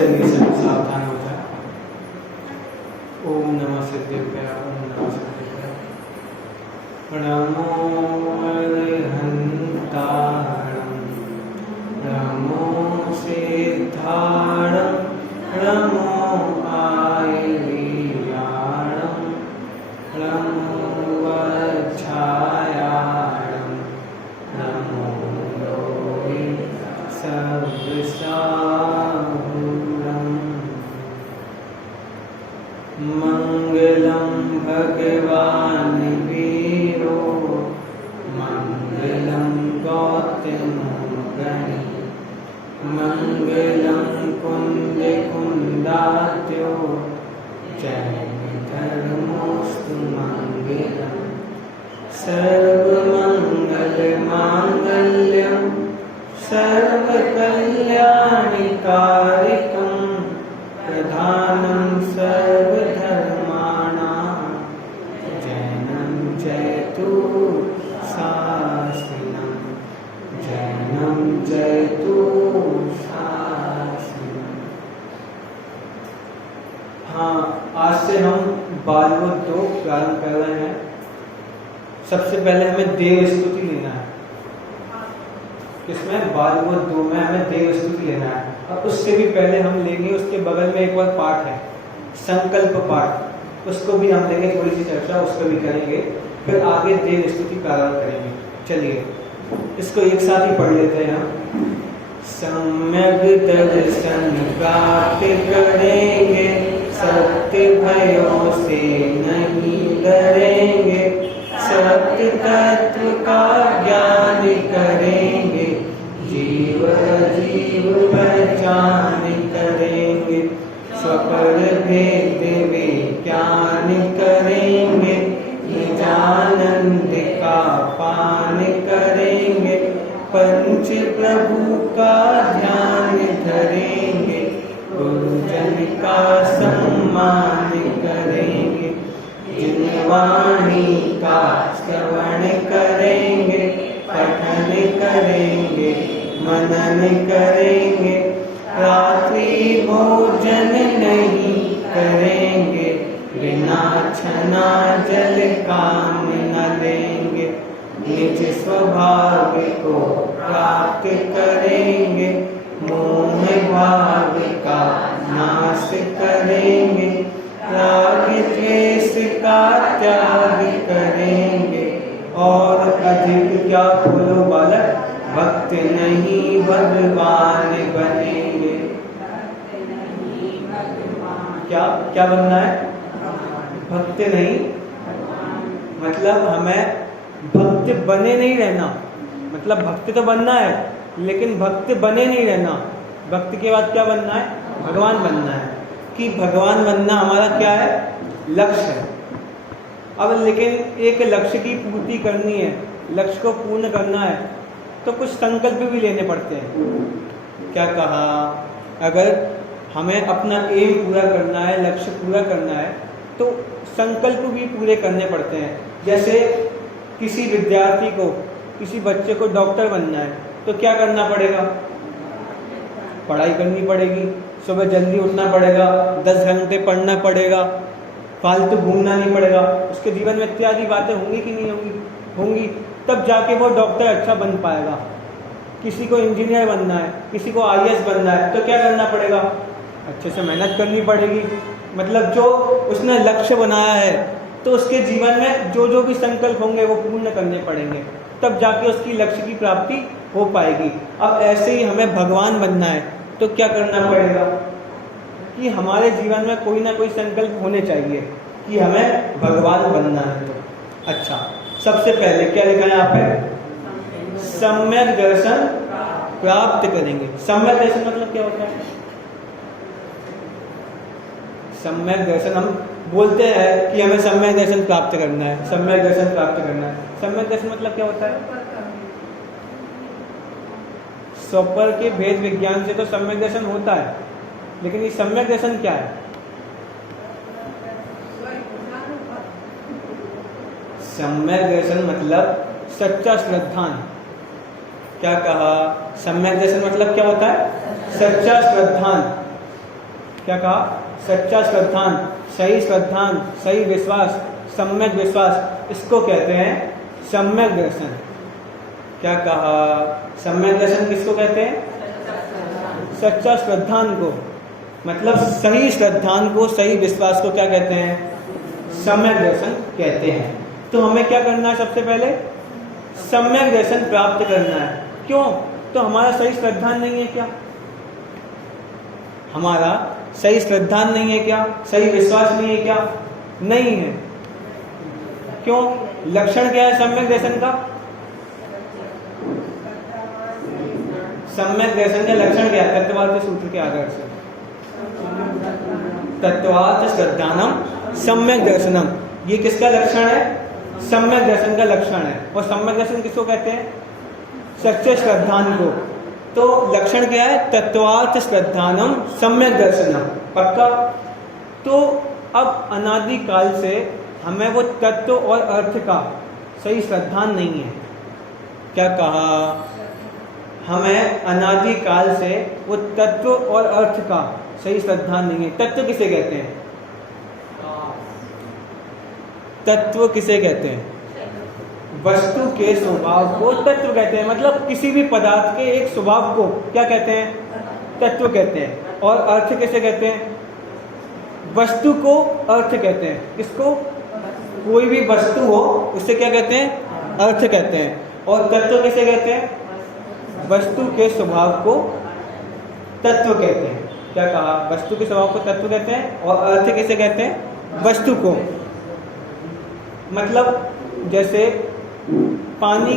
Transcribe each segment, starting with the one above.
चलिए सब सावधान हो जाए। ओम नमः सिद्धेभ्यः, ओम नमः सिद्धेभ्यः। नमो अरिहन्ताणं, नमो सिद्धाणं, नमो आयुर्वेदाणं, नमो वज्रायाणं, नमो लोहे सर्वसाहुरम्। मंगलम भगवान वीरो, मंगलम गौतमो गणि, मंगलम कुंद कुंदात्यो, जैन धर्मोस्तु मंगलम। सर्वमंगल मांगल्यम सर्वकल्याणिकारिकं, प्रधानं सर्वधर्माणां, जैनं जयतु शास्त्रिनं, जैनं जयतु शास्त्रिनं। हाँ, आज से हम भागवत 2 प्रारंभ कर रहे हैं। सबसे पहले हमें देव स्तुति लेना है। इसमें भागवत 2 में हमें देव स्तुति लेना है। और उससे भी पहले हम लेंगे, उसके बगल में एक और पाठ है संकल्प पाठ, उसको भी हम लेंगे, थोड़ी सी चर्चा उसको भी करेंगे, फिर आगे देव स्तुति प्रारंभ करेंगे। चलिए इसको एक साथ ही पढ़ लेते हैं हम। सम्यक दर्शन प्राप्त करेंगे, सत्य भयों से नहीं डरेंगे, सत्य तत्व का ज्ञान करेंगे, जीव जीव पहचान करेंगे, स्वपर भेद विज्ञान करेंगे, निजानंद का पान करेंगे, पंच प्रभु का ध्यान धरेंगे, गुरुजन का सम्मान करेंगे, जिन वाणी का श्रवण करेंगे, पठन करेंगे, मनन करेंगे, रात्रि भोजन नहीं करेंगे, बिना छना जल काम न लेंगे, निज स्वभाव को प्राप्त करेंगे, मोह भाव का नाश करेंगे, राग द्वेष का त्याग करेंगे, और अधिक क्या बोलो बालक, भक्त नहीं भगवान बनेंगे। क्या क्या बनना है? भक्त नहीं, मतलब हमें भक्त बने नहीं रहना। मतलब भक्त तो बनना है, लेकिन भक्त बने नहीं रहना। भक्त के बाद क्या बनना है? भगवान बनना है। कि भगवान बनना हमारा क्या है? लक्ष्य है। अब लेकिन एक लक्ष्य की पूर्ति करनी है, लक्ष्य को पूर्ण करना है, तो कुछ संकल्प भी लेने पड़ते हैं। क्या कहा? अगर हमें अपना एम पूरा करना है, लक्ष्य पूरा करना है, तो संकल्प भी पूरे करने पड़ते हैं। जैसे किसी विद्यार्थी को, किसी बच्चे को डॉक्टर बनना है, तो क्या करना पड़ेगा? पढ़ाई करनी पड़ेगी, सुबह जल्दी उठना पड़ेगा, 10 घंटे पढ़ना पड़ेगा, फालतू घूमना नहीं पड़ेगा। उसके जीवन में इत्यादि बातें होंगी कि नहीं होंगी? होंगी। तब जाके वो डॉक्टर अच्छा बन पाएगा। किसी को इंजीनियर बनना है, किसी को IAS बनना है, तो क्या करना पड़ेगा? अच्छे से मेहनत करनी पड़ेगी। मतलब जो उसने लक्ष्य बनाया है, तो उसके जीवन में जो जो भी संकल्प होंगे वो पूर्ण करने पड़ेंगे, तब जाके उसकी लक्ष्य की प्राप्ति हो पाएगी। अब ऐसे ही हमें भगवान बनना है, तो क्या करना पड़ेगा? कि हमारे जीवन में कोई ना कोई संकल्प होने चाहिए कि हमें भगवान बनना है। तो अच्छा, सबसे पहले क्या लिखा है यहाँ पे? सम्यक दर्शन प्राप्त करेंगे। सम्यक दर्शन मतलब क्या होता है? सम्यक दर्शन, हम बोलते हैं कि हमें सम्यक दर्शन प्राप्त करना है, सम्यक दर्शन प्राप्त करना है। सम्यक दर्शन मतलब क्या होता है? स्वपर के भेद विज्ञान से तो सम्यक दर्शन होता है, लेकिन ये सम्यक दर्शन क्या है? सम्यक दर्शन मतलब सच्चा श्रद्धान। क्या कहा? सम्यक दर्शन मतलब क्या होता है? सच्चा श्रद्धान। क्या कहा? सच्चा श्रद्धान, सही श्रद्धान, सही विश्वास, सम्यक विश्वास, इसको कहते हैं सम्यक दर्शन। क्या कहा? सम्यक दर्शन किसको कहते हैं? सच्चा श्रद्धान को, मतलब सही श्रद्धान को, सही विश्वास को क्या कहते हैं? सम्यक दर्शन कहते हैं। तो हमें क्या करना है? सबसे पहले सम्यक दर्शन प्राप्त करना है। क्यों? तो हमारा सही श्रद्धान नहीं है क्या? हमारा सही श्रद्धान नहीं है क्या? सही विश्वास नहीं है क्या? नहीं है। क्यों? लक्षण क्या है सम्यक दर्शन का? सम्यक दर्शन का लक्षण क्या है? तत्वार्थ सूत्र के आधार से तत्वार्थ श्रद्धानम सम्यक दर्शनम, ये किसका लक्षण है? सम्यक दर्शन का लक्षण है। और सम्यक दर्शन किसको कहते हैं? सच्चे श्रद्धान को। तो लक्षण क्या है? तत्वार्थ श्रद्धानम सम्यक दर्शनम। पक्का? तो अब अनादि काल से हमें वो तत्व और अर्थ का सही श्रद्धान नहीं है। क्या कहा? हमें अनादि काल से वो तत्व और अर्थ का सही श्रद्धान नहीं है। तत्व किसे कहते हैं? तत्व किसे कहते हैं? वस्तु के स्वभाव को तत्व कहते हैं। मतलब किसी भी पदार्थ के एक स्वभाव को क्या कहते हैं? तत्व कहते हैं। और अर्थ किसे कहते हैं? वस्तु को अर्थ कहते हैं। किसको? कोई भी वस्तु हो उससे क्या कहते हैं? अर्थ कहते हैं। और तत्व किसे कहते हैं? वस्तु के स्वभाव को तत्व कहते हैं। क्या कहा? वस्तु के स्वभाव को तत्व कहते हैं। और अर्थ किसे कहते हैं? वस्तु को। मतलब जैसे पानी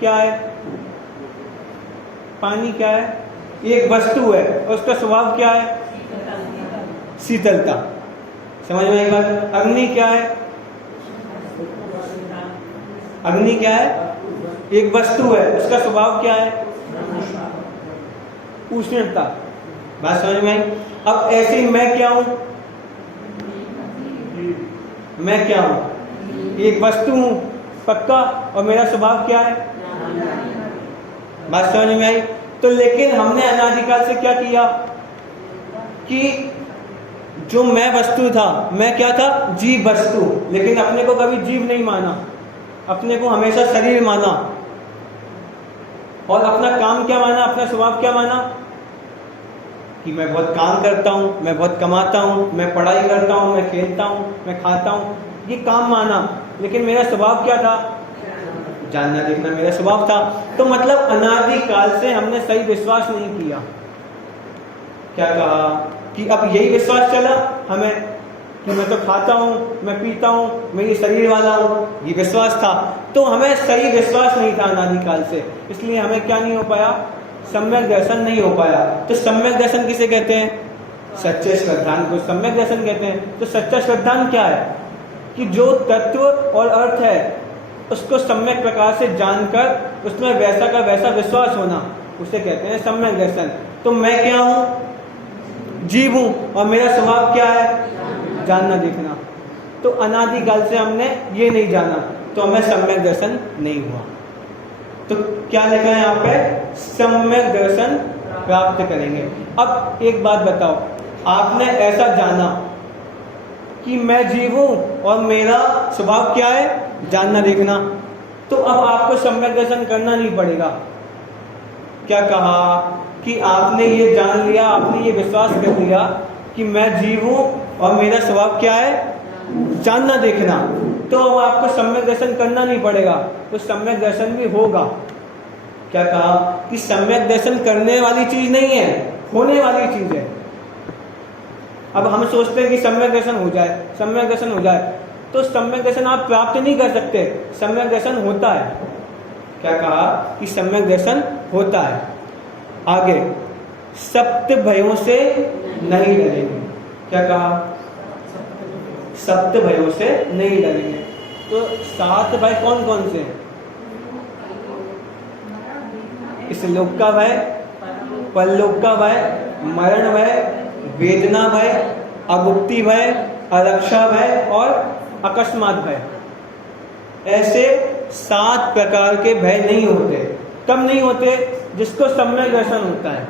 क्या है? पानी क्या है? एक वस्तु है और उसका स्वभाव क्या है? शीतलता। समझ में आई बात? अग्नि क्या है? अग्नि क्या है? एक वस्तु है, उसका स्वभाव क्या है? उष्णता। बात समझ में आई? अब ऐसे ही मैं क्या हूं? मैं क्या हूं? एक वस्तु हूं, पक्का। और मेरा स्वभाव क्या है? बात समझ में आई? तो लेकिन हमने अनादिकाल से क्या किया कि जो मैं वस्तु था, मैं क्या था? जीव वस्तु। लेकिन अपने को कभी जीव नहीं माना, अपने को हमेशा शरीर माना। और अपना काम क्या माना? अपना स्वभाव क्या माना? कि मैं बहुत काम करता हूँ, मैं बहुत कमाता हूँ, मैं पढ़ाई करता हूँ, मैं खेलता हूँ, मैं खाता हूँ, ये काम माना। लेकिन मेरा स्वभाव क्या था? जानना देखना मेरा स्वभाव था। तो मतलब अनादि काल से हमने सही विश्वास नहीं किया। क्या कहा? कि अब यही विश्वास चला हमें कि मैं तो खाता हूँ, मैं पीता हूँ, मैं ये शरीर वाला हूँ, ये विश्वास था। तो हमें सही विश्वास नहीं था अनादि काल से, इसलिए हमें क्या नहीं हो पाया? सम्यक दर्शन नहीं हो पाया। तो सम्यक दर्शन किसे कहते हैं? सच्चे श्रद्धान को सम्यक दर्शन कहते हैं। तो सच्चा श्रद्धान क्या है? कि जो तत्व और अर्थ है उसको सम्यक प्रकार से जानकर उसमें वैसा का वैसा विश्वास होना, उसे कहते हैं सम्यक दर्शन। तो मैं क्या हूँ? जीव हूँ। और मेरा स्वभाव क्या है? जानना देखना। तो अनादिकाल से हमने ये नहीं जाना, तो हमें सम्यक दर्शन नहीं हुआ। तो क्या लिखा है यहाँ पे? सम्यक दर्शन प्राप्त करेंगे। अब एक बात बताओ, आपने ऐसा जाना कि मैं जीव हूँ और मेरा स्वभाव क्या है? जानना देखना। तो अब आपको सम्यक दर्शन करना नहीं पड़ेगा। क्या कहा? कि आपने ये जान लिया, आपने ये विश्वास कर लिया कि मैं जीव हूँ और मेरा स्वभाव क्या है? जानना देखना। तो अब आपको सम्यक दर्शन करना नहीं पड़ेगा, तो सम्यक दर्शन भी होगा। क्या कहा? कि सम्यक दर्शन करने वाली चीज नहीं है, होने वाली चीज है। अब हम सोचते हैं कि सम्यक दर्शन हो जाए, सम्यक दर्शन हो जाए, तो सम्यक दर्शन आप प्राप्त नहीं कर सकते। सम्यक दर्शन होता है। क्या कहा? कि सम्यक दर्शन होता है। आगे, सप्त भयों से नहीं डरेंगे। क्या कहा? सप्त भयों से नहीं डरेंगे। तो 7 भय कौन कौन से? इस लोक का भय, परलोक का भय, मरण भय, वेदना भय, अगुप्ति भय, अरक्षा भय और अकस्मात भय। ऐसे 7 प्रकार के भय नहीं होते। कब नहीं होते? जिसको सम्यक दर्शन होता है।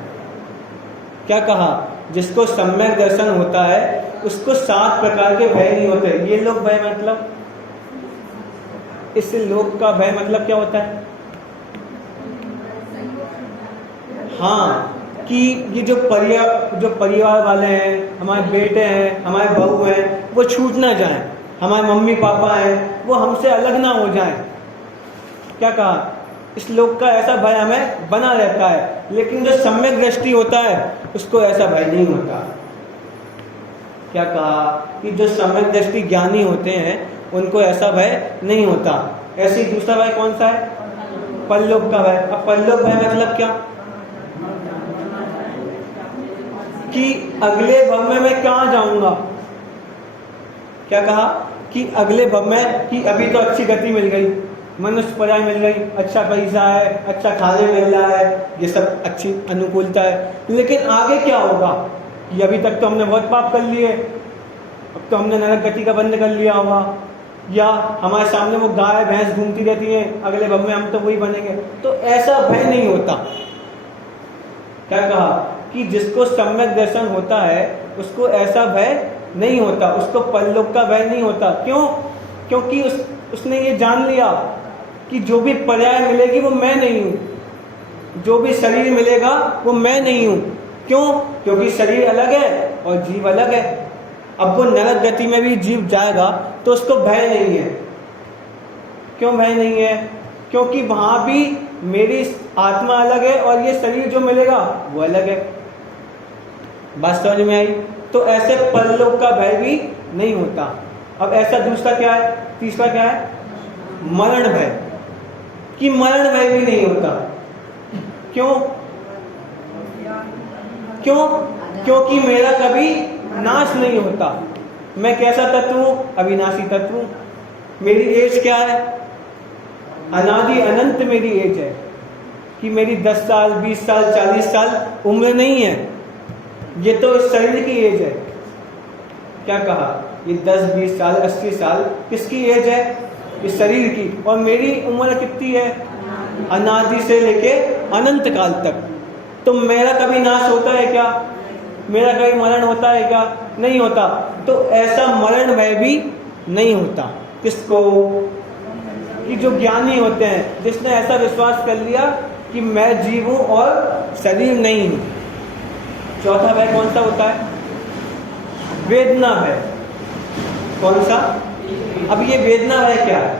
क्या कहा? जिसको सम्यक दर्शन होता है उसको 7 प्रकार के भय नहीं होते। ये लोक भय मतलब, इस लोक का भय मतलब क्या होता है? हाँ, कि ये जो परिवार वाले हैं, हमारे बेटे हैं, हमारे बहू हैं, वो छूट ना जाएं, हमारे मम्मी पापा हैं वो हमसे अलग ना हो जाएं। क्या कहा? इस लोक का ऐसा भय हमें बना रहता है, लेकिन जो सम्यक दृष्टि होता है उसको ऐसा भय नहीं होता। क्या कहा? कि जो सम्यक दृष्टि ज्ञानी होते हैं उनको ऐसा भय नहीं होता। ऐसे ही दूसरा भय कौन सा है? परलोक का भय। अब परलोक भय मतलब क्या? कि अगले भव में मैं कहाँ जाऊंगा। क्या कहा? कि अगले भव में, कि अभी तो अच्छी गति मिल गई, मनुष्य पराय मिल गई, अच्छा पैसा है, अच्छा खाने मिल रहा है, ये सब अच्छी अनुकूलता है, लेकिन आगे क्या होगा? कि अभी तक तो हमने बहुत पाप कर लिए, अब तो हमने नरक गति का बंद कर लिया होगा, या हमारे सामने वो गाय भैंस घूमती रहती हैं, अगले भव में हम तो वही बनेंगे। तो ऐसा भय नहीं होता। क्या कहा? कि जिसको सम्यक दर्शन होता है उसको ऐसा भय नहीं होता, उसको परलोक का भय नहीं होता। क्यों? क्योंकि उसने ये जान लिया कि जो भी पर्याय मिलेगी वो मैं नहीं हूँ, जो भी शरीर मिलेगा वो मैं नहीं हूँ। क्यों? क्योंकि शरीर अलग है और जीव अलग है। अब वो नरक गति में भी जीव जाएगा तो उसको भय नहीं है। क्यों भय नहीं है? क्योंकि वहां भी मेरी आत्मा अलग है और ये शरीर जो मिलेगा वो अलग है। बात समझ में आई? तो ऐसे परलोक का भय भी नहीं होता। अब ऐसा दूसरा क्या है? तीसरा क्या है? मरण भय। कि मरण भय भी नहीं होता। क्यों? क्यों? क्योंकि मेरा कभी नाश नहीं होता। मैं कैसा तत्व हूं? अविनाशी तत्व हूं। मेरी एज क्या है? अनादि अनंत मेरी एज है। कि मेरी 10 साल 20 साल 40 साल उम्र नहीं है, ये तो इस शरीर की एज है। क्या कहा? ये 10 20 साल 80 साल किसकी एज है? इस शरीर की। और मेरी उम्र कितनी है? अनादि से लेके अनंत काल तक। तो मेरा कभी नाश होता है क्या? मेरा कभी मरण होता है क्या? नहीं होता। तो ऐसा मरण भय भी नहीं होता। किसको? कि जो ज्ञानी होते हैं, जिसने ऐसा विश्वास कर लिया कि मैं जीव हूं और शरीर नहीं हूं। चौथा भय कौन सा होता है? वेदना भय। कौन सा? अब ये वेदना भय क्या है?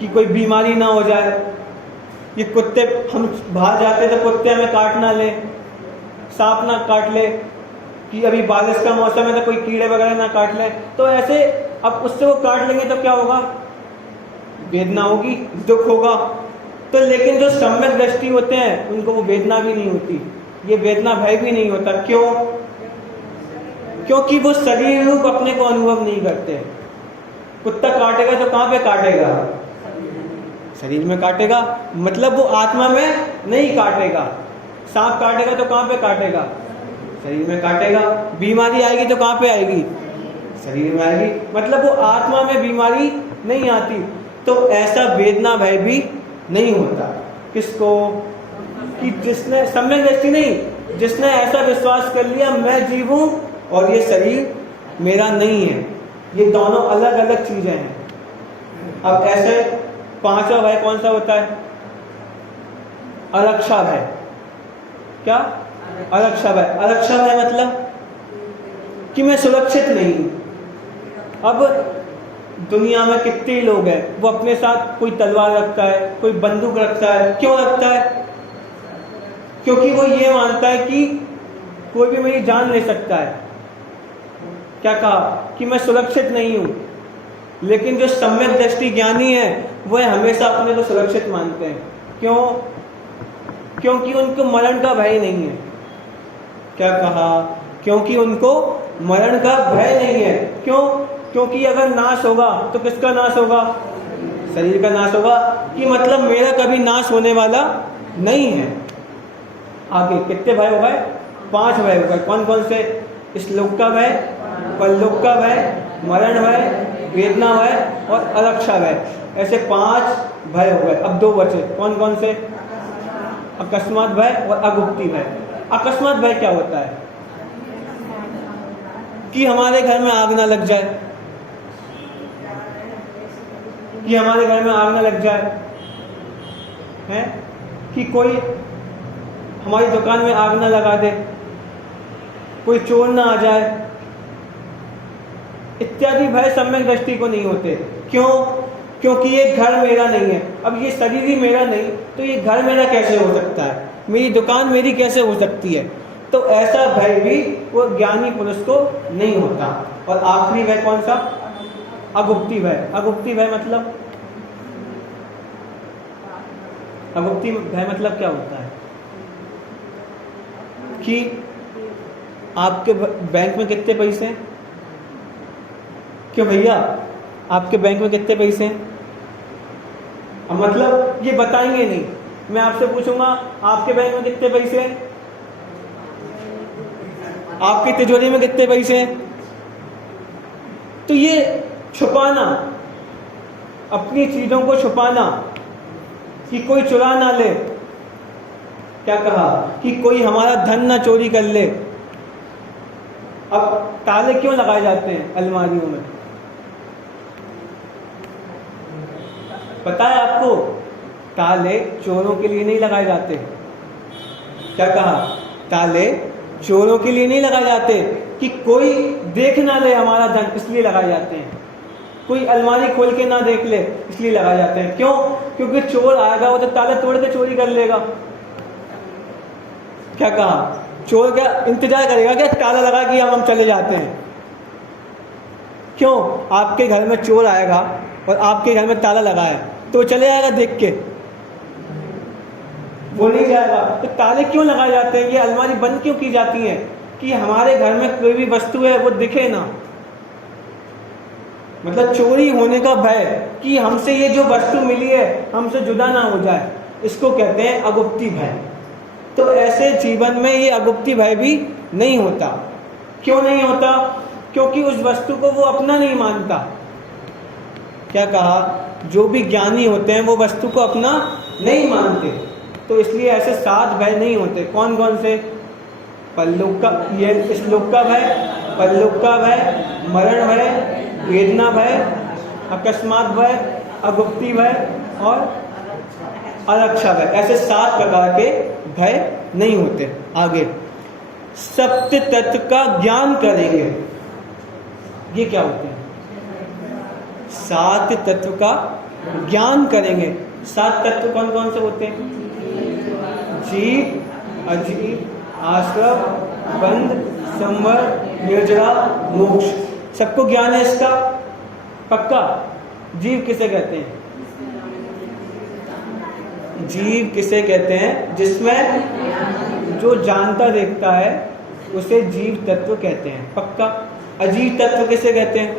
कि कोई बीमारी ना हो जाए, ये कुत्ते, हम बाहर जाते तो कुत्ते हमें काट ना ले, सांप ना काट ले, कि अभी बारिश का मौसम है तो कोई कीड़े वगैरह ना काट ले। तो ऐसे अब उससे वो काट लेंगे तो क्या होगा? वेदना होगी, दुख होगा। तो लेकिन जो सम्यक दृष्टि होते हैं उनको वो वेदना भी नहीं होती, ये वेदना भय भी नहीं होता। क्यों? क्योंकि वो शरीर रूप अपने को अनुभव नहीं करते। कुत्ता काटेगा तो कहाँ पे काटेगा? शरीर में काटेगा, मतलब वो आत्मा में नहीं काटेगा। सांप काटेगा तो कहाँ पे काटेगा? शरीर में काटेगा। बीमारी आएगी तो कहाँ पे आएगी? शरीर में आएगी, मतलब वो आत्मा में बीमारी नहीं आती। तो ऐसा वेदना भय भी नहीं होता। किसको? कि जिसने सम्यक दृष्टि नहीं, जिसने ऐसा विश्वास कर लिया मैं जीव हूं और ये शरीर मेरा नहीं है, ये दोनों अलग अलग चीजें हैं। अब ऐसे पांचवा भय कौन सा होता है? अरक्षा भय। क्या? अरक्षा भय। अरक्षा भय मतलब कि मैं सुरक्षित नहीं हूं। अब दुनिया में कितने लोग हैं, वो अपने साथ कोई तलवार रखता है, कोई बंदूक रखता है। क्यों रखता है? क्योंकि वो ये मानता है कि कोई भी मेरी जान ले सकता है। क्या कहा? कि मैं सुरक्षित नहीं हूं। लेकिन जो सम्यक दृष्टि ज्ञानी है वह हमेशा अपने को सुरक्षित मानते हैं। क्यों? क्योंकि उनको मरण का भय नहीं है। क्या कहा? क्योंकि उनको मरण का भय नहीं है। क्यों? क्योंकि अगर नाश होगा तो किसका नाश होगा? शरीर का नाश होगा। कि मतलब मेरा कभी नाश होने वाला नहीं है। आगे कितने भय हो गए? 5 भय हो गए। कौन कौन से? इस लोक का भय, परलोक का भय, मरण भय, वेदना भय और अरक्षा भय। ऐसे 5 भय हो गए। अब 2 बचे। कौन कौन से? अकस्मात भय और अगुप्ती भय। अकस्मात भय क्या होता है? कि हमारे घर में आग ना लग जाए, कि हमारे घर में आग ना लग जाए, है कि कोई हमारी दुकान में आग ना लगा दे, कोई चोर ना आ जाए, इत्यादि भय सम्यक दृष्टि को नहीं होते। क्यों? क्योंकि ये घर मेरा नहीं है। अब ये शरीर ही मेरा नहीं तो ये घर मेरा कैसे हो सकता है, मेरी दुकान मेरी कैसे हो सकती है? तो ऐसा भय भी वो ज्ञानी पुरुष को नहीं होता। और आखिरी भय कौन सा? अगुप्ती भय। अगुप्ती भय मतलब, अगुप्ती भय मतलब क्या होता है? कि आपके बैंक में कितने पैसे हैं? क्यों भैया, आपके बैंक में कितने पैसे हैं? मतलब ये बताएंगे नहीं। मैं आपसे पूछूंगा आपके बैंक में कितने पैसे हैं, आपकी तिजोरी में कितने पैसे हैं? तो ये छुपाना, अपनी चीजों को छुपाना कि कोई चुरा ना ले। क्या कहा? कि कोई हमारा धन ना चोरी कर ले। अब ताले क्यों लगाए जाते हैं अलमारियों में? पता है आपको? ताले चोरों के लिए नहीं लगाए जाते। क्या कहा? ताले चोरों के लिए नहीं लगाए जाते कि कोई देख ना ले हमारा धन, इसलिए लगाए जाते हैं। कोई अलमारी खोल के ना देख ले, इसलिए लगाए जाते हैं। क्यों? क्योंकि चोर आएगा वो तो ताले तोड़ के चोरी कर लेगा। क्या कहा? चोर क्या इंतजार करेगा क्या ताला लगा कि हम चले जाते हैं? क्यों? आपके घर में चोर आएगा और आपके घर में ताला लगा है तो चले जाएगा देख के? वो नहीं जाएगा। तो ताले क्यों लगाए जाते हैं? ये अलमारी बंद क्यों की जाती है? कि हमारे घर में कोई भी वस्तु है वो दिखे ना। मतलब चोरी होने का भय कि हमसे ये जो वस्तु मिली है हमसे जुदा ना हो जाए, इसको कहते हैं अगुप्ती भय। तो ऐसे जीवन में ये अगुप्ती भय भी नहीं होता। क्यों नहीं होता? क्योंकि उस वस्तु को वो अपना नहीं मानता। क्या कहा? जो भी ज्ञानी होते हैं वो वस्तु को अपना नहीं मानते, तो इसलिए ऐसे 7 भय नहीं होते। कौन कौन से? परलोक का, ये श्लोक का भय, परलोक का भय, मरण भय, वेदना भय, अकस्मात भय, अगुप्ती भय और अरक्षा भय। ऐसे 7 प्रकार के भय नहीं होते। आगे, सप्त तत्व का ज्ञान करेंगे। ये क्या होते हैं? 7 तत्व का ज्ञान करेंगे। 7 तत्व कौन कौन से होते हैं? जीव, अजीव, आश्रव, बंध, संवर, निर्जरा, मोक्ष। सबको ज्ञान है इसका? पक्का? जीव किसे कहते हैं? जीव किसे कहते हैं? जिसमें जो जानता देखता है उसे जीव तत्व कहते हैं। पक्का? अजीव तत्व किसे कहते हैं?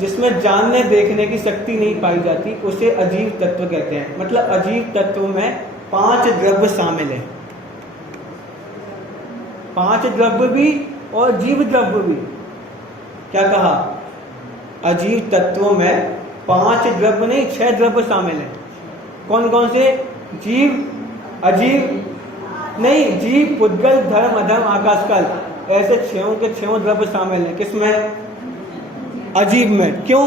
जिसमें जानने देखने की शक्ति नहीं पाई जाती उसे अजीव तत्व कहते हैं। मतलब अजीव तत्व में 5 द्रव्य शामिल है। 5 द्रव्य भी और जीव द्रव्य भी। क्या कहा? अजीव तत्वों में 5 द्रव्य नहीं 6 द्रव्य शामिल है। कौन कौन से? जीव, अजीव नहीं, जीव, पुद्गल, धर्म, अधर्म, आकाश काल, ऐसे 6 के 6 द्रव्य शामिल है। किसमें? अजीव में। क्यों?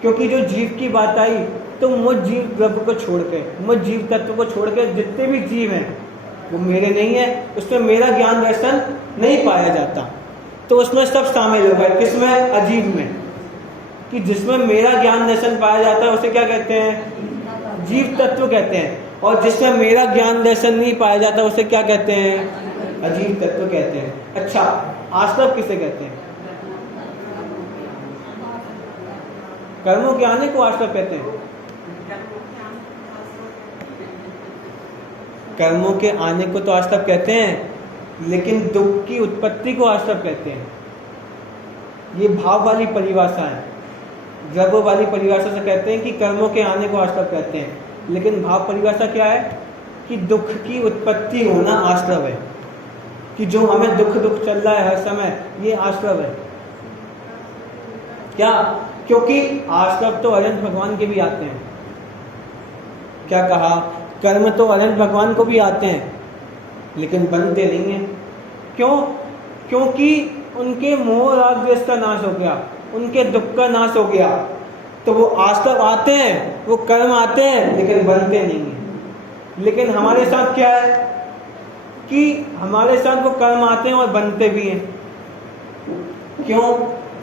क्योंकि जो जीव की बात आई तो मुझ जीव द्रव्य को छोड़ के, मुझ जीव तत्व को छोड़ के जितने भी जीव हैं वो मेरे नहीं है, उसमें मेरा ज्ञान दर्शन नहीं पाया जाता। तो उसमें सब शामिल हो गए। किसमें? अजीव में। कि जिसमें मेरा ज्ञान दर्शन पाया जाता है उसे क्या कहते हैं? जीव तत्व कहते हैं। और जिसमें मेरा ज्ञान दर्शन नहीं पाया जाता उसे क्या कहते हैं? अजीव तत्व कहते हैं। अच्छा, आश्रव किसे कहते हैं? कर्मों के आने को आश्रव कहते हैं। कर्मों के आने को तो आश्रव कहते हैं, लेकिन दुख की उत्पत्ति को आश्रव कहते हैं। ये भाव वाली परिभाषा है। द्रव्य वाली परिभाषा से कहते हैं कि कर्मों के आने को आश्रव कहते हैं, लेकिन भाव परिभाषा क्या है? कि दुख की उत्पत्ति होना आश्रव है। कि जो हमें दुख चल रहा है हर समय, ये आश्रव है। क्या? क्योंकि आश्रव तो अनंत भगवान के भी आते हैं। क्या कहा? कर्म तो अनंत भगवान को भी आते हैं लेकिन बनते नहीं हैं। क्यों? क्योंकि उनके मोह राग द्वेष का नाश हो गया, उनके दुख का नाश हो गया। तो वो आज तक आते हैं, वो कर्म आते हैं लेकिन बनते नहीं हैं। लेकिन हमारे साथ क्या है कि हमारे साथ वो कर्म आते हैं और बनते भी हैं। क्यों?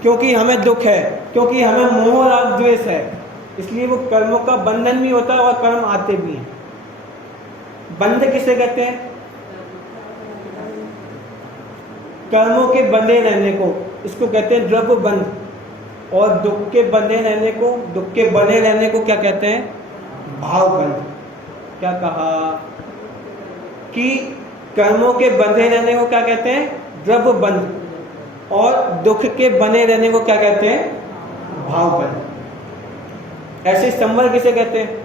क्योंकि हमें दुख है, क्योंकि हमें मोह राग द्वेष है, इसलिए वो कर्मों का बंधन भी होता है और कर्म आते भी हैं। बंध किसे कहते हैं? कर्मों के बंधे रहने को, इसको कहते हैं द्रव्य बंध। और दुख के बंधे रहने को, दुख के बने रहने को क्या कहते हैं? भाव बंध। क्या कहा कि कर्मों के बंधे रहने को क्या कहते हैं? द्रव्य बंध। और दुख के बने रहने को क्या कहते हैं? भाव बंध। ऐसे संवर किसे कहते हैं?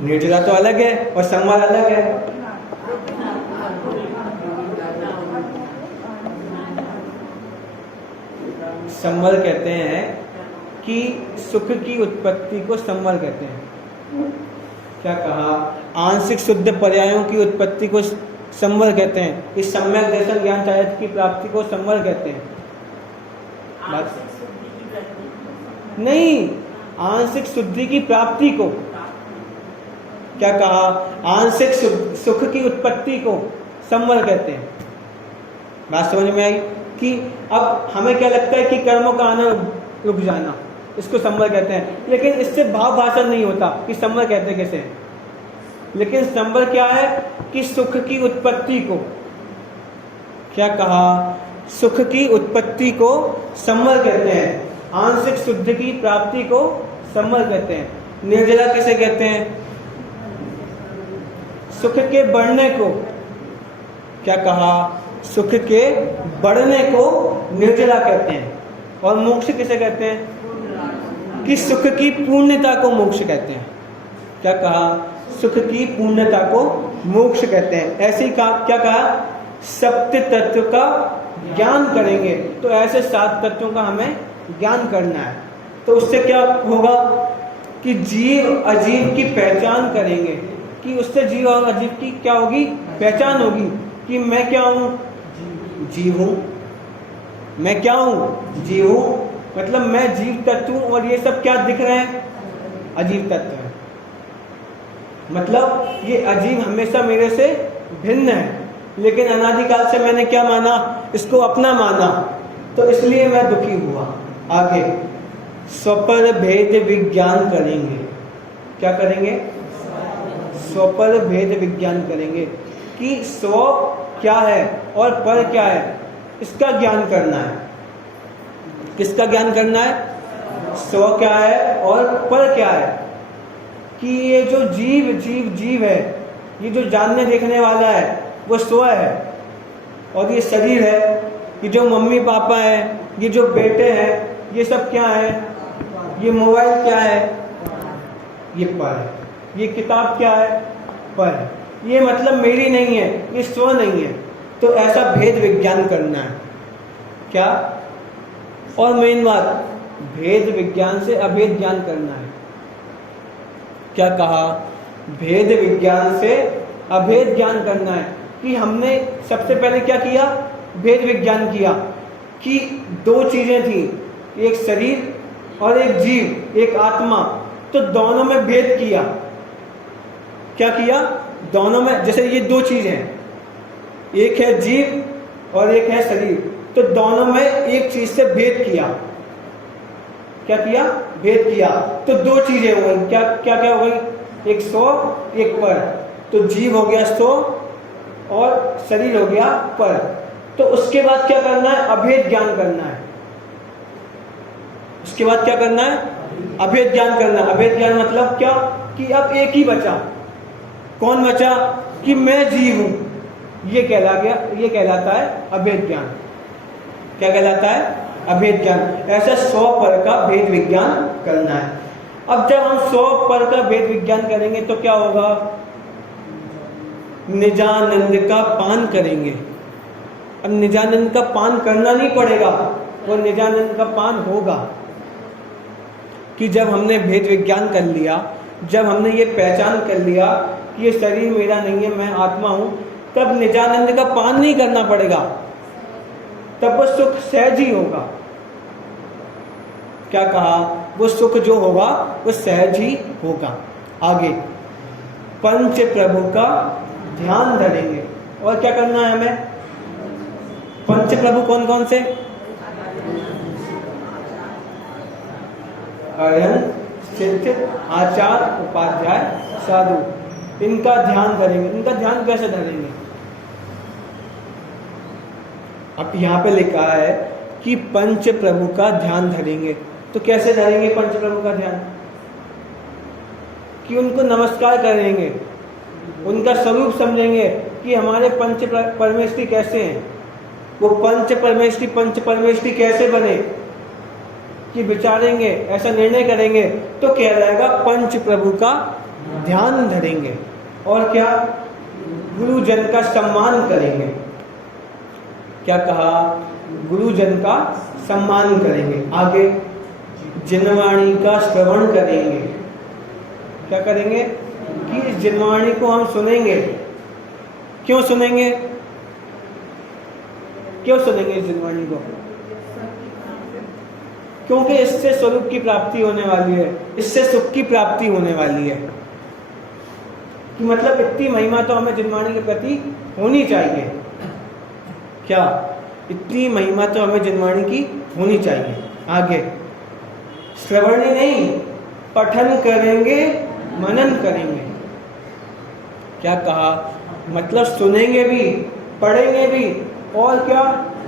निर्जरा तो अलग है और संवर अलग है। संवर कहते हैं कि सुख की उत्पत्ति को संवर कहते हैं। क्या कहा? आंशिक शुद्ध पर्यायों की उत्पत्ति को संवर कहते हैं। इस सम्यक दर्शन ज्ञान चारित्र की प्राप्ति को संवर कहते हैं। नहीं, आंशिक शुद्धि की प्राप्ति को। क्या कहा? आंशिक सुख की उत्पत्ति को संवर कहते हैं। बात समझ में आई कि अब हमें क्या लगता है कि कर्मों का आना रुक जाना, इसको संवर कहते हैं। लेकिन इससे भाव भाषण नहीं होता कि संवर कहते कैसे हैं। लेकिन संवर क्या है कि सुख की उत्पत्ति को, क्या कहा? सुख की उत्पत्ति को संवर कहते हैं। आंशिक शुद्ध की प्राप्ति को संवर कहते हैं। निर्जला किसे कहते हैं? सुख के बढ़ने को। क्या कहा? सुख के बढ़ने को निर्जला कहते हैं। और मोक्ष किसे कहते हैं? कि सुख की पूर्णता को मोक्ष कहते हैं। क्या कहा? सुख की पूर्णता को मोक्ष कहते हैं। ऐसे ही क्या कहा? सत्य तत्व का ज्ञान करेंगे। तो ऐसे 7 तत्वों का हमें ज्ञान करना है। तो उससे क्या होगा कि जीव अजीव की पहचान करेंगे, कि उससे जीव और अजीव की क्या होगी? पहचान होगी कि मैं क्या हूँ? जीव हूँ। मैं क्या हूँ? जीव हूँ। मतलब मैं जीव तत्व हूँ और ये सब क्या दिख रहे हैं? अजीव तत्व है। मतलब ये अजीव हमेशा मेरे से भिन्न है, लेकिन अनादिकाल से मैंने क्या माना? इसको अपना माना, तो इसलिए मैं दुखी हुआ। आगे स्वपर भेद विज्ञान करेंगे। क्या करेंगे? स्वपर भेद विज्ञान करेंगे कि स्व क्या है और पर क्या है, इसका ज्ञान करना है। किसका ज्ञान करना है? स्व क्या है और पर क्या है। कि ये जो जीव है, ये जो जानने देखने वाला है वो स्व है, और ये शरीर है, ये जो मम्मी पापा है, ये जो बेटे हैं, ये सब क्या है? ये मोबाइल क्या है? ये पर है। ये किताब क्या है? पर है। ये मतलब मेरी नहीं है, ये स्व नहीं है। तो ऐसा भेद विज्ञान करना है। क्या? और मेन बात, भेद विज्ञान से अभेद ज्ञान करना है। क्या कहा? भेद विज्ञान से अभेद ज्ञान करना है। कि हमने सबसे पहले क्या किया? भेद विज्ञान किया कि 2 चीजें थी, एक शरीर और एक जीव, एक आत्मा। तो दोनों में भेद किया। क्या किया? दोनों में, जैसे ये 2 चीजें हैं, एक है जीव और एक है शरीर, तो दोनों में एक चीज से भेद किया। क्या किया? भेद किया। तो 2 चीजें हो गई। क्या क्या क्या हो गई? एक स्व, एक पर। तो जीव हो गया स्व और शरीर हो गया पर। तो उसके बाद क्या करना है? अभेद ज्ञान करना है। उसके बाद क्या करना है? अभेद ज्ञान करना है। अभेद ज्ञान मतलब क्या? कि अब एक ही बचा। कौन बचा? कि मैं जीव हूं। ये कहलाता है अभेद ज्ञान। क्या कहलाता है? अभेद ज्ञान। ऐसा 100 पर का भेद विज्ञान करना है। अब जब हम 100 पर का भेद विज्ञान करेंगे तो क्या होगा? निजानंद का पान करेंगे। अब निजानंद का पान करना नहीं पड़ेगा, वो निजानंद का पान होगा। कि जब हमने भेद विज्ञान कर लिया जब हमने ये पहचान कर लिया कि ये शरीर मेरा नहीं है, मैं आत्मा हूँ, तब निजानंद का पान नहीं करना पड़ेगा, तब वो सुख सहज ही होगा। क्या कहा? वो सुख जो होगा वो सहज ही होगा। आगे पंच प्रभु का ध्यान धरेंगे। और क्या करना है हमें? पंच प्रभु कौन कौन से? अयन, सिद्ध, आचार, उपाध्याय, साधु, इनका ध्यान धरेंगे। इनका ध्यान कैसे धरेंगे? अब यहाँ पे लिखा है कि पंच प्रभु का ध्यान धरेंगे। तो कैसे धरेंगे पंच प्रभु का ध्यान? कि उनको नमस्कार करेंगे, उनका स्वरूप समझेंगे कि हमारे पंच परमेष्ठी कैसे हैं, वो पंच परमेष्ठी कैसे बने, कि विचारेंगे, ऐसा निर्णय करेंगे तो क्या रहेगा? पंच प्रभु का ध्यान धरेंगे। और क्या? गुरुजन का सम्मान करेंगे। क्या कहा? गुरुजन का सम्मान करेंगे। आगे जिनवाणी का श्रवण करेंगे। क्या करेंगे? कि इस जिनवाणी को हम सुनेंगे। क्यों सुनेंगे? क्यों सुनेंगे इस जिनवाणी को? क्योंकि इससे स्वरूप की प्राप्ति होने वाली है, इससे सुख की प्राप्ति होने वाली है। कि मतलब इतनी महिमा तो हमें जिनवाणी के प्रति होनी चाहिए। क्या? इतनी महिमा तो हमें जिनवाणी की होनी चाहिए। आगे श्रवण ही नहीं, पठन करेंगे, मनन करेंगे। क्या कहा? मतलब सुनेंगे भी, पढ़ेंगे भी, और क्या?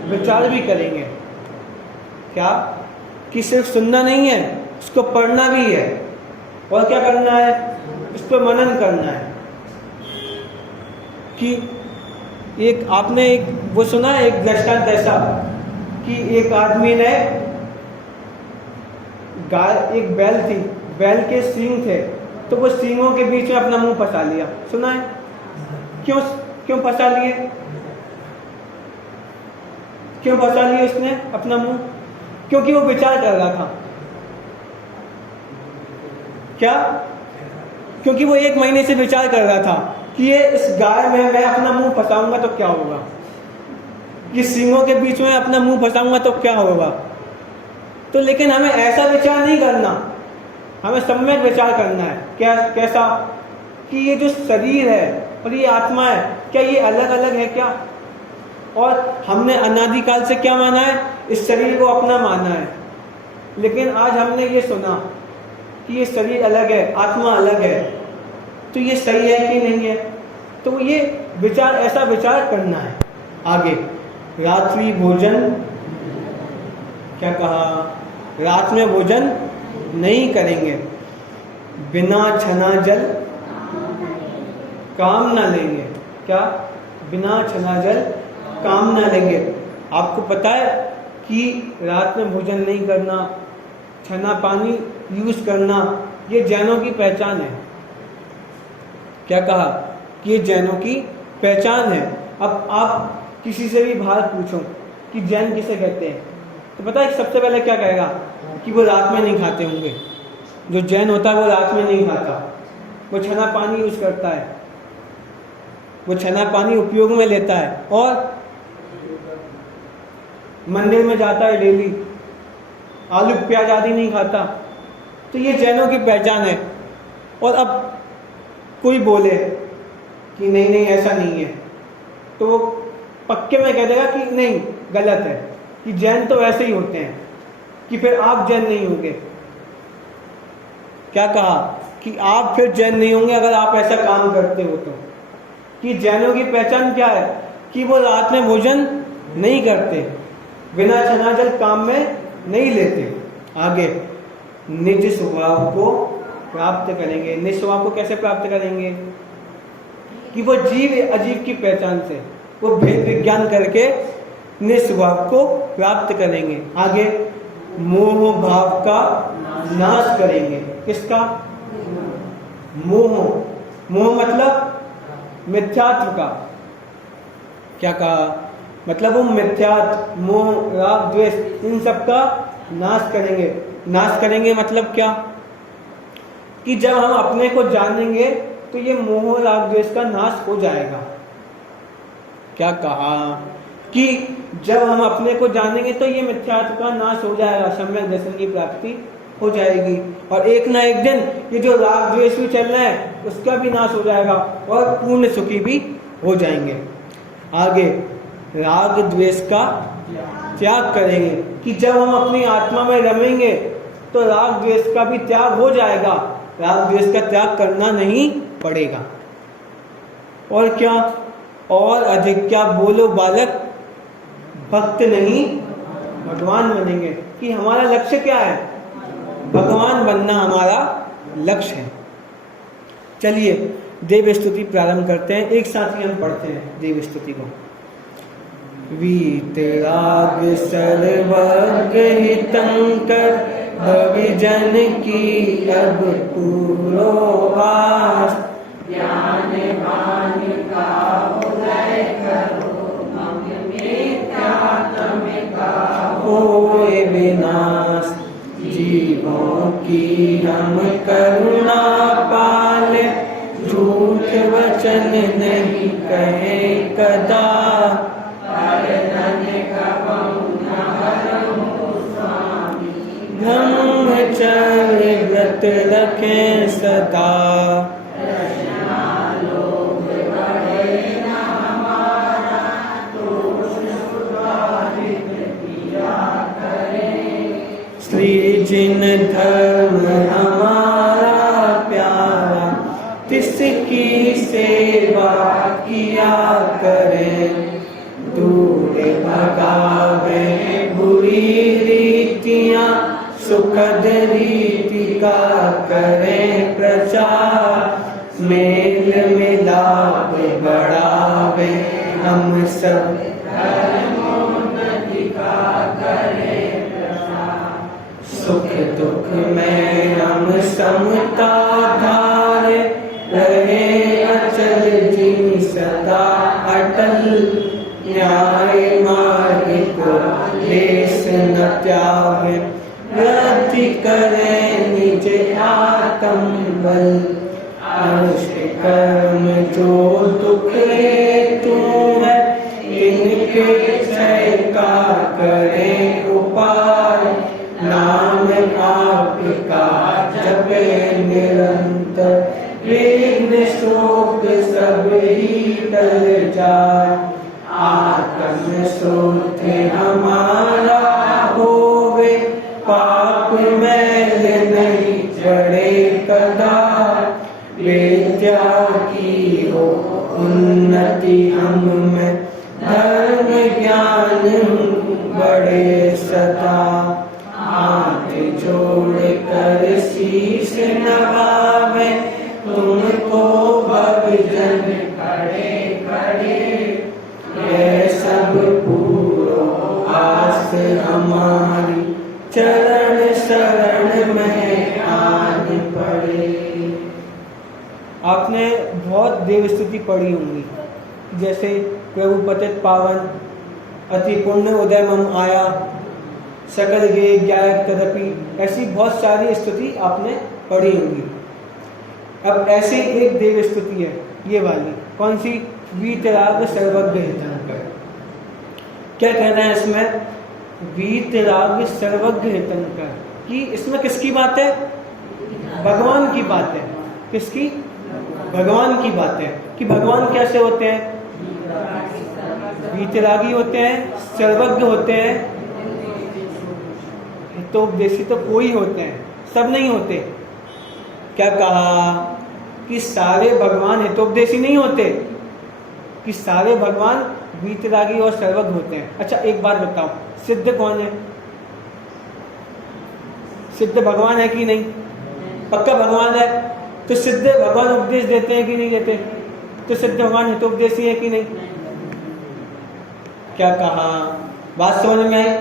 विचार भी करेंगे। क्या? कि सिर्फ सुनना नहीं है, इसको पढ़ना भी है, और क्या करना है? इस पर मनन करना है। कि एक आपने एक वो सुना है, एक दृष्टांत ऐसा कि एक आदमी ने गाय, एक बैल थी, बैल के सींग थे, तो वो सींगों के बीच में अपना मुंह फंसा लिया। सुना है? क्यों फंसा लिए? क्यों फंसा लिया इसने अपना मुंह? क्योंकि वो विचार कर रहा था। क्या? क्योंकि वो 1 महीने से विचार कर रहा था कि ये इस गाय में मैं अपना मुंह फंसाऊंगा तो क्या होगा, ये सींगों के बीच में अपना मुंह फंसाऊंगा तो क्या होगा। तो लेकिन हमें ऐसा विचार नहीं करना, हमें सम्यक विचार करना है। क्या? कैसा? कि ये जो शरीर है और ये आत्मा है, क्या ये अलग अलग है क्या? और हमने अनादिकाल से क्या माना है? इस शरीर को अपना माना है। लेकिन आज हमने ये सुना कि ये शरीर अलग है, आत्मा अलग है, तो ये सही है कि नहीं है? तो ये विचार, ऐसा विचार करना है। आगे रात्रि भोजन। क्या कहा? रात में भोजन नहीं करेंगे, बिना छना जल काम ना लेंगे। क्या? बिना छना जल काम ना लेंगे। आपको पता है कि रात में भोजन नहीं करना, छना पानी यूज करना, ये जैनों की पहचान है। क्या कहा? कि ये जैनों की पहचान है। अब आप किसी से भी बाहर पूछो कि जैन किसे कहते हैं, तो पता है सबसे पहले क्या कहेगा? कि वो रात में नहीं खाते होंगे। जो जैन होता है वो रात में नहीं खाता, वो छना पानी यूज करता है, वो छना पानी उपयोग में लेता है, और मंदिर में जाता है डेली, आलू प्याज आदि नहीं खाता। तो ये जैनों की पहचान है। और अब कोई बोले कि नहीं नहीं ऐसा नहीं है, तो वो पक्के में कह देगा कि नहीं, गलत है, कि जैन तो ऐसे ही होते हैं, कि फिर आप जैन नहीं होंगे। क्या कहा? कि आप फिर जैन नहीं होंगे अगर आप ऐसा काम करते हो तो। कि जैनों की पहचान क्या है? कि वो रात में भोजन नहीं करते, बिना छना जल काम में नहीं लेते। आगे निज स्वभाव को प्राप्त करेंगे। निज स्वभाव को कैसे प्राप्त करेंगे? कि वो जीव अजीव की पहचान से, वो भेद विज्ञान करके निज स्वभाव को प्राप्त करेंगे। आगे मोह भाव का नाश करेंगे। किसका? मोह। मोह मतलब मिथ्यात्व का। क्या कहा? मतलब वो मिथ्यात्व, मोह, राग, द्वेष, इन सब का नाश करेंगे। नाश करेंगे मतलब क्या? कि जब हम अपने को जानेंगे तो ये मोह राग द्वेष का नाश हो जाएगा। क्या कहा कि जब हम अपने को जानेंगे तो ये मिथ्यात्व का नाश हो जाएगा, सम्यक दर्शन की प्राप्ति हो जाएगी, और एक ना एक दिन ये जो राग द्वेष भी चल रहा है उसका भी नाश हो जाएगा और पूर्ण सुखी भी हो जाएंगे। आगे राग द्वेष का त्याग करेंगे कि जब हम अपनी आत्मा में रमेंगे तो राग द्वेष का भी त्याग हो जाएगा, राग द्वेष का त्याग करना नहीं पड़ेगा। और क्या और अधिक क्या बोलो बालक, भक्त नहीं भगवान बनेंगे। कि हमारा लक्ष्य क्या है? भगवान बनना हमारा लक्ष्य है। चलिए देव स्तुति प्रारंभ करते हैं, एक साथ ही हम पढ़ते हैं देव स्तुति को। वीतराग सर्वज्ञ हितंकर भविजन की अब पूरो वास, ज्ञान वाणी का उदय करो, मम मिथ्यात्म का होए विनाश, जीवों की हम करुणा पाले, झूठ वचन नहीं कहे कदा, ब्रह्मचर्य व्रत रखें सदा, श्री जिन धर्म हमारा प्यारा, तिसकी सेवा किया करें, दूर भगावे बुरी रीतियाँ, सुखद रीति का करें प्रचार, मेल मिलाप बढ़ावे हम सब, धर्मोन्नति का करें प्रचार, सुख दुख में हम समता धारे, रहे अचल जिन सदा अटल, न्याय मार्ग को लेस न त्यागे, वृद्धि करें निज आत्म बल, अनुष्ठ कर्म जो दुख हेतु है, इनके क्षय का करें उपाय, नाम आपका जपे निरंतर, विघ्न शोक सब ही टल जाए, आत्म शोध हमारा होवे, पाप मैल नहीं चढ़े कदा, विद्या की हो उन्नति हम में, धर्म ज्ञान बढ़े सदा, हाथ जोड़ कर शीश नवावे, तुमको भवजन खड़े खड़े, ये सब पूरो आस हमारी, चरण शरण में आन पड़े। आपने बहुत देव स्तुति पढ़ी होंगी, जैसे प्रभु पतित पावन, अति पुण्य उदय मम आया, सकल गे ज्ञायक तदपि, ऐसी बहुत सारी स्तुति आपने पढ़ी होंगी। अब ऐसे एक देव स्तुति है ये वाली, कौन सी? वीतराग सर्वज्ञ हितंकर। क्या कहना है इसमें? वीतराग सर्वज्ञ हितंकर, कि इसमें किसकी बात है? भगवान की बात है। किसकी? भगवान की बात है कि भगवान कैसे होते हैं? वीतरागी होते हैं, सर्वज्ञ होते हैं, हितोपदेशी तो कोई होते हैं, सब नहीं होते। क्या कहा कि सारे भगवान हितोपदेशी नहीं होते, कि सारे भगवान वीतरागी और सर्वज्ञ होते हैं। अच्छा एक बात बताओ, सिद्ध कौन है? सिद्ध भगवान है कि नहीं? पक्का भगवान है। तो सिद्ध भगवान उपदेश देते हैं कि नहीं देते? तो सिद्ध भगवान हितोपदेशी है कि नहीं? क्या कहा? बात समझ में आई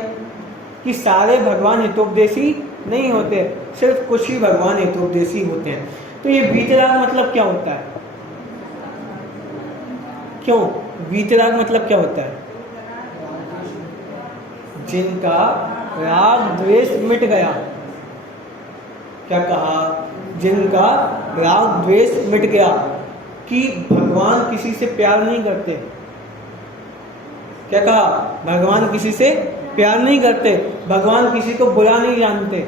कि सारे भगवान हितोपदेशी नहीं होते, सिर्फ कुछ ही भगवान हितोपदेशी होते हैं। तो ये वीतराग मतलब क्या होता है? क्यों वीतराग मतलब क्या होता है? जिनका राग द्वेष मिट गया। क्या कहा? जिनका राग द्वेष मिट गया। कि भगवान किसी से प्यार नहीं करते। क्या कहा? भगवान किसी से प्यार नहीं करते, भगवान किसी को बुरा नहीं जानते।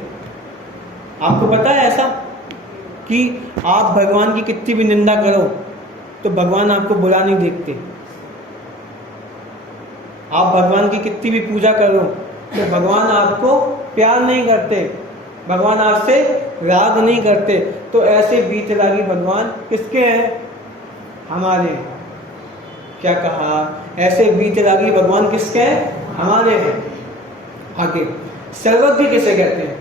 आपको पता है ऐसा कि आप भगवान की कितनी भी निंदा करो तो भगवान आपको बुरा नहीं देखते। आप भगवान की कितनी भी पूजा करो तो भगवान आपको प्यार नहीं करते, भगवान आपसे राग नहीं करते। तो ऐसे वीतरागी भगवान किसके हैं? हमारे। क्या कहा? ऐसे वीतरागी भगवान किसके हैं? हमारे हैं। आगे, सर्वज्ञ किसे कहते हैं?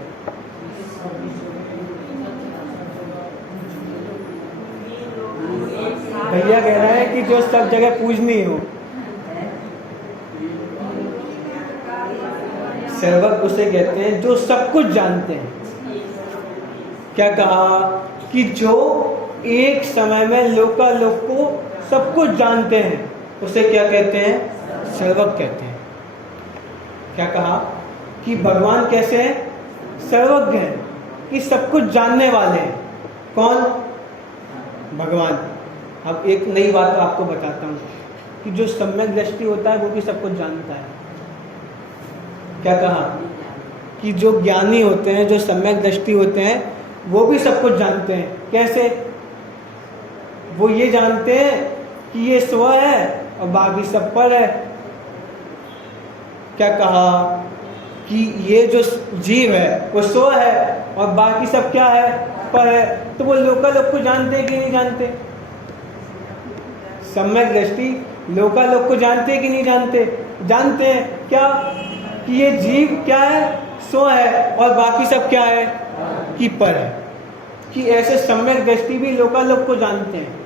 भैया कह रहे हैं कि जो सब जगह पूजनीय हो। सर्वज्ञ उसे कहते हैं जो सब कुछ जानते हैं। क्या कहा? कि जो एक समय में लोकालोक को सब कुछ जानते हैं उसे क्या कहते हैं? सर्वज्ञ कहते हैं। क्या कहा? कि भगवान कैसे हैं? सर्वज्ञ हैं, कि सब कुछ जानने वाले हैं। कौन? भगवान। अब एक नई बात आपको बताता हूँ कि जो सम्यक दृष्टि होता है वो भी सब कुछ जानता है। क्या कहा? कि जो ज्ञानी होते हैं, जो सम्यक दृष्टि होते हैं, वो भी सब कुछ जानते हैं। कैसे? वो ये जानते हैं कि ये स्व है और बाकी सब पर है। क्या कहा? कि ये जो जीव है वो स्व है और बाकी सब क्या है? पर है। तो वो लोकालोक को जानते हैं कि नहीं जानते? सम्यक दृष्टि लोकालोक को जानते हैं कि नहीं जानते? जानते हैं। क्या? कि ये जीव क्या है? स्व है और बाकी सब क्या है? कि पर है। कि ऐसे सम्यक दृष्टि भी लोकालोक को जानते हैं।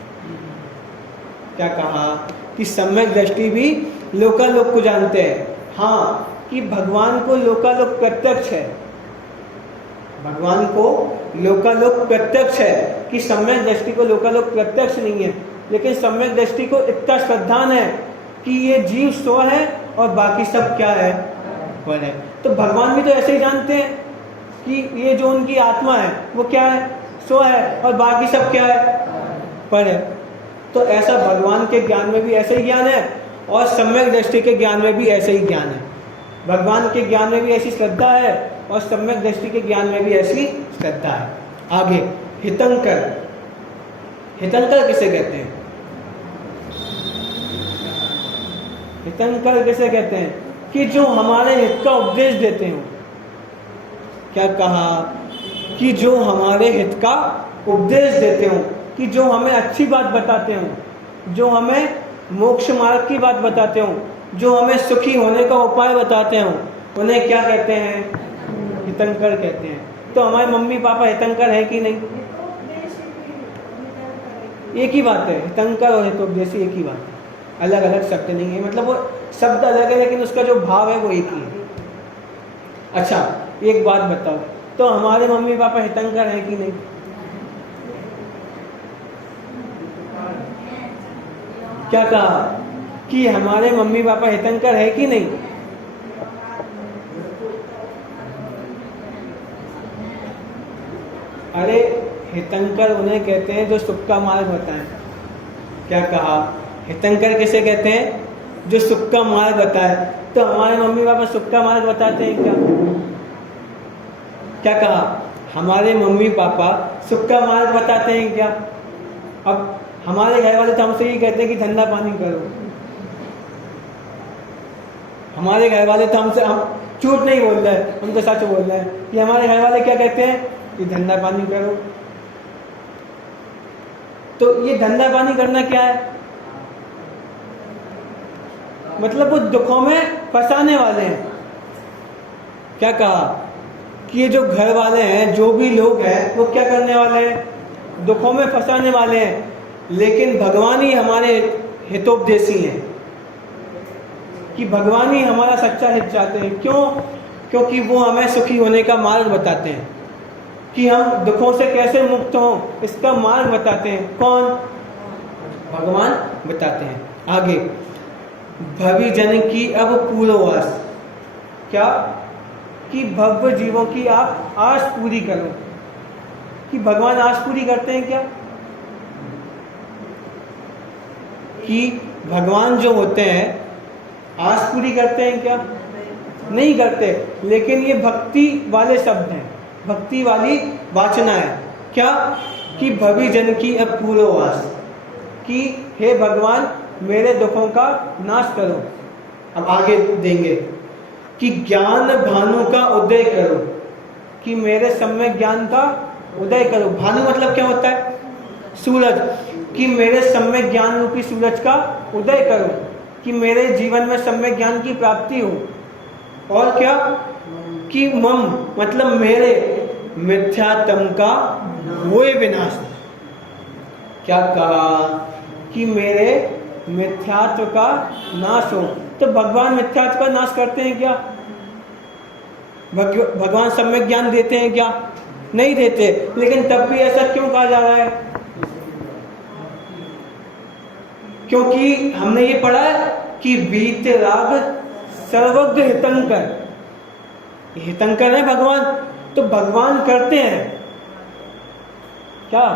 क्या कहा? कि सम्यक दृष्टि भी लोकालोक को जानते हैं। हाँ, कि भगवान को लोकालोक प्रत्यक्ष है। भगवान को लोकालोक प्रत्यक्ष है, कि सम्यक दृष्टि को लोकालोक प्रत्यक्ष नहीं है। लेकिन सम्यक दृष्टि को इतना श्रद्धान है कि ये जीव स्व है और बाकी सब क्या है? पर है। तो भगवान भी तो ऐसे ही जानते हैं कि ये जो उनकी आत्मा है वो क्या है? स्व है और बाकी सब क्या है? पर है। तो ऐसा भगवान के ज्ञान में भी ऐसे ही ज्ञान है और सम्यक दृष्टि के ज्ञान में भी ऐसे ही ज्ञान है। भगवान के ज्ञान में भी ऐसी श्रद्धा है और सम्यक दृष्टि के ज्ञान में भी ऐसी श्रद्धा है। आगे, हितंकर। हितंकर किसे कहते हैं? हितंकर किसे कहते हैं? कि जो हमारे हित का उपदेश देते हो। क्या कहा? कि जो हमारे हित का उपदेश देते हो, कि जो हमें अच्छी बात बताते हो, जो हमें मोक्ष मार्ग की बात बताते हो, जो हमें सुखी होने का उपाय बताते हो, उन्हें क्या कहते हैं? हितंकर कहते हैं। तो हमारे मम्मी पापा हितंकर है कि नहीं? एक ही बात है, हितंकर और हितोपदेशी एक ही बात है, अलग अलग शब्द नहीं है। मतलब वो शब्द अलग है लेकिन उसका जो भाव है वो एक ही है। अच्छा, एक बात बताओ, तो हमारे मम्मी पापा हितंकर है कि नहीं? क्या कहा? कि हमारे मम्मी पापा हितंकर है कि नहीं? अरे हितंकर उन्हें कहते हैं जो सुख का मार्ग बताएं। क्या कहा? हितंकर किसे कहते हैं? जो सुख का मार्ग बताए। तो हमारे मम्मी पापा सुख का मार्ग बताते हैं क्या? क्या कहा? हमारे मम्मी पापा सुख का मार्ग बताते हैं क्या? अब हमारे घर वाले तो हमसे ये कहते हैं कि धंधा पानी करो। हमारे घर वाले तो हमसे, हम झूठ नहीं बोल रहे हैं, हम तो सच बोल रहे हैं कि हमारे घर वाले क्या कहते हैं कि धंधा पानी करो। तो ये धंधा पानी करना क्या है? मतलब वो दुखों में फंसाने वाले हैं। क्या कहा? कि ये जो घर वाले हैं, जो भी लोग हैं, वो क्या करने वाले हैं? दुखों में फंसाने वाले हैं। लेकिन भगवान ही हमारे हितोपदेशी हैं, कि भगवान ही हमारा सच्चा हित चाहते हैं। क्यों? क्योंकि वो हमें सुखी होने का मार्ग बताते हैं, कि हम दुखों से कैसे मुक्त हों इसका मार्ग बताते हैं। कौन? भगवान बताते हैं। आगे, भवि जन की अब पूर्ववास। क्या? कि भव्य जीवों की आप आस पूरी करो। कि भगवान आस पूरी करते हैं क्या? कि भगवान जो होते हैं आस पूरी करते हैं क्या? नहीं करते। लेकिन ये भक्ति वाले शब्द हैं, भक्ति वाली वाचना है। क्या? कि भवि जन की अब पूरो वास, कि हे भगवान मेरे दुखों का नाश करो। अब आगे देंगे कि ज्ञान भानु का उदय करो, कि मेरे सम्यक ज्ञान का उदय करो। भानु मतलब क्या होता है? सूरज। कि मेरे सम्यक ज्ञान रूपी सूरज का उदय करो, कि मेरे जीवन में सम्यक ज्ञान की प्राप्ति हो। और क्या? कि मम मतलब मेरे मिथ्यात्म का होए विनाश। क्या कहा? कि मेरे मिथ्यात्व का नाश हो। तो भगवान मिथ्यात्व का नाश करते हैं क्या? भगवान सम्यक ज्ञान देते हैं क्या? नहीं देते। लेकिन तब भी ऐसा क्यों कहा जा रहा है? क्योंकि हमने ये पढ़ा है कि वीत राग सर्वज्ञ हितंकर, हितंकर है भगवान। तो भगवान करते हैं क्या?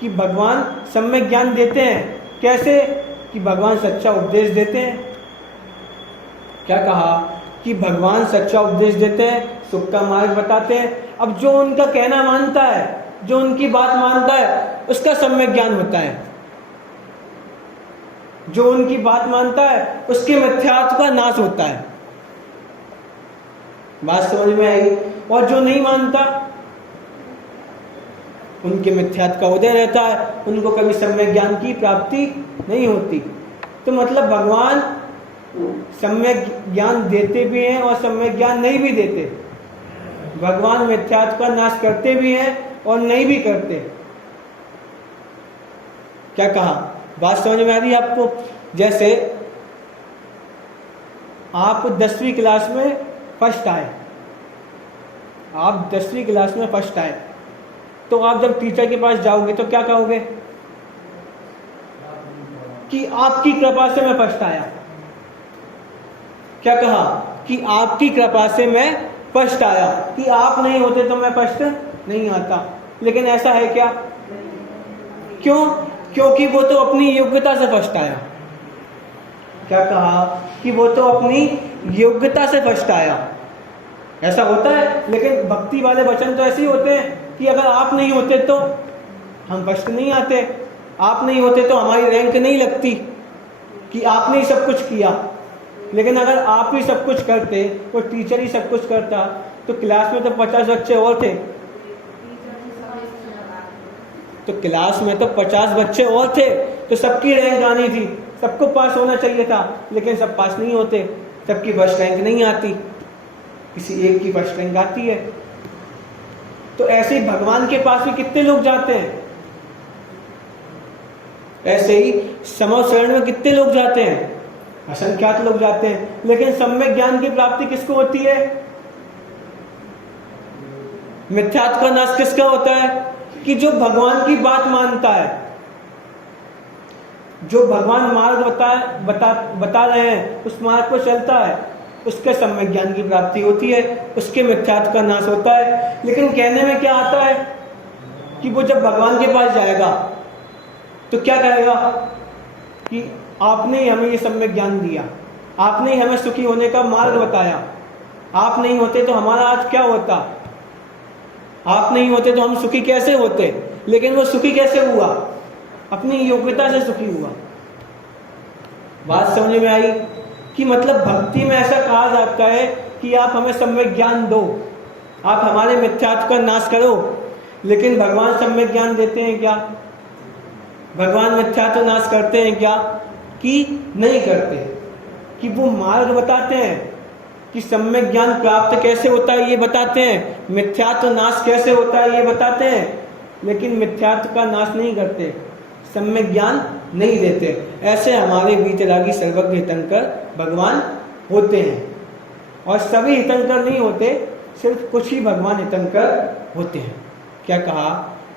कि भगवान सम्यक ज्ञान देते हैं। कैसे? कि भगवान सच्चा उपदेश देते हैं। क्या कहा? कि भगवान सच्चा उपदेश देते हैं, सुख का मार्ग बताते हैं। अब जो उनका कहना मानता है, जो उनकी बात मानता है, उसका सम्यक ज्ञान होता है। जो उनकी बात मानता है उसके मिथ्यात्व का नाश होता है। बात समझ में आई? और जो नहीं मानता उनके मिथ्यात्व का उदय रहता है, उनको कभी सम्यक ज्ञान की प्राप्ति नहीं होती। तो मतलब भगवान सम्यक ज्ञान देते भी हैं और सम्यक ज्ञान नहीं भी देते। भगवान मिथ्यात्व का नाश करते भी हैं और नहीं भी करते। क्या कहा? बात समझ में आ रही है आपको? जैसे आप 10वीं क्लास में फर्स्ट आए, आप 10वीं क्लास में फर्स्ट आए, तो आप जब टीचर के पास जाओगे तो क्या कहोगे? कि आपकी कृपा से मैं फर्स्ट आया। क्या कहा? कि आपकी कृपा से मैं फर्स्ट आया, कि आप नहीं होते तो मैं फर्स्ट नहीं आता। लेकिन ऐसा है क्या? क्यों? क्योंकि वो तो अपनी योग्यता से फर्स्ट आया। क्या कहा? कि वो तो अपनी योग्यता से फर्स्ट आया। ऐसा होता है। लेकिन भक्ति वाले वचन तो ऐसे ही होते हैं कि अगर आप नहीं होते तो हम फर्स्ट नहीं आते, आप नहीं होते तो हमारी रैंक नहीं लगती, कि आपने ही सब कुछ किया। लेकिन अगर आप ही सब कुछ करते, वो टीचर ही सब कुछ करता, तो क्लास में तो 50 बच्चे और थे, तो क्लास में तो 50 बच्चे और थे, तो सबकी रैंक आनी थी, सबको पास होना चाहिए था। लेकिन सब पास नहीं होते, सबकी फर्स्ट रैंक नहीं आती, किसी एक की फर्स्ट रैंक आती है। तो ऐसे ही भगवान के पास भी कितने लोग जाते हैं, ऐसे ही समव शरण में कितने लोग जाते हैं, असंख्यात लोग जाते हैं। लेकिन सम्यक ज्ञान की प्राप्ति किसको होती है? मिथ्यात्व का नाश किसका होता है? कि जो भगवान की बात मानता है, जो भगवान मार्ग बता रहे हैं, उस मार्ग पर चलता है, उसके सम्यक ज्ञान की प्राप्ति होती है, उसके मिथ्यात्व का नाश होता है। लेकिन कहने में क्या आता है कि वो जब भगवान के पास जाएगा तो क्या कहेगा? कि आपने ही हमें ये सम्यक ज्ञान दिया, आपने ही हमें सुखी होने का मार्ग बताया, आप नहीं होते तो हमारा आज क्या होता, आप नहीं होते तो हम सुखी कैसे होते। लेकिन वो सुखी कैसे हुआ? अपनी योग्यता से सुखी हुआ। बात समझ में आई? कि मतलब भक्ति में ऐसा कहा जाता है कि आप हमें सम्यक ज्ञान दो, आप हमारे मिथ्यात्व का नाश करो। लेकिन भगवान सम्यक ज्ञान देते हैं क्या? भगवान मिथ्यात्व नाश करते हैं क्या? कि नहीं करते। कि वो मार्ग बताते हैं कि सम्यक ज्ञान प्राप्त कैसे होता है ये बताते हैं, मिथ्यात्व नाश कैसे होता है ये बताते हैं, लेकिन मिथ्यात्व का नाश नहीं करते, सम्यक ज्ञान नहीं देते। ऐसे हमारे वीतरागी सर्वज्ञ हितंकर भगवान होते हैं। और सभी हितंकर नहीं होते, सिर्फ कुछ ही भगवान हितंकर होते हैं। क्या कहा?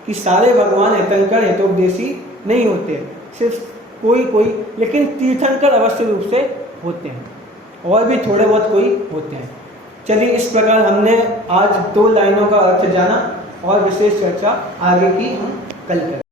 कि सारे भगवान हितंकर हितोपदेशी नहीं होते, सिर्फ कोई कोई, लेकिन तीर्थंकर अवश्य रूप से होते हैं, और भी थोड़े बहुत कोई होते हैं। चलिए, इस प्रकार हमने आज 2 लाइनों का अर्थ जाना। और विशेष चर्चा आगे की हम कल करें।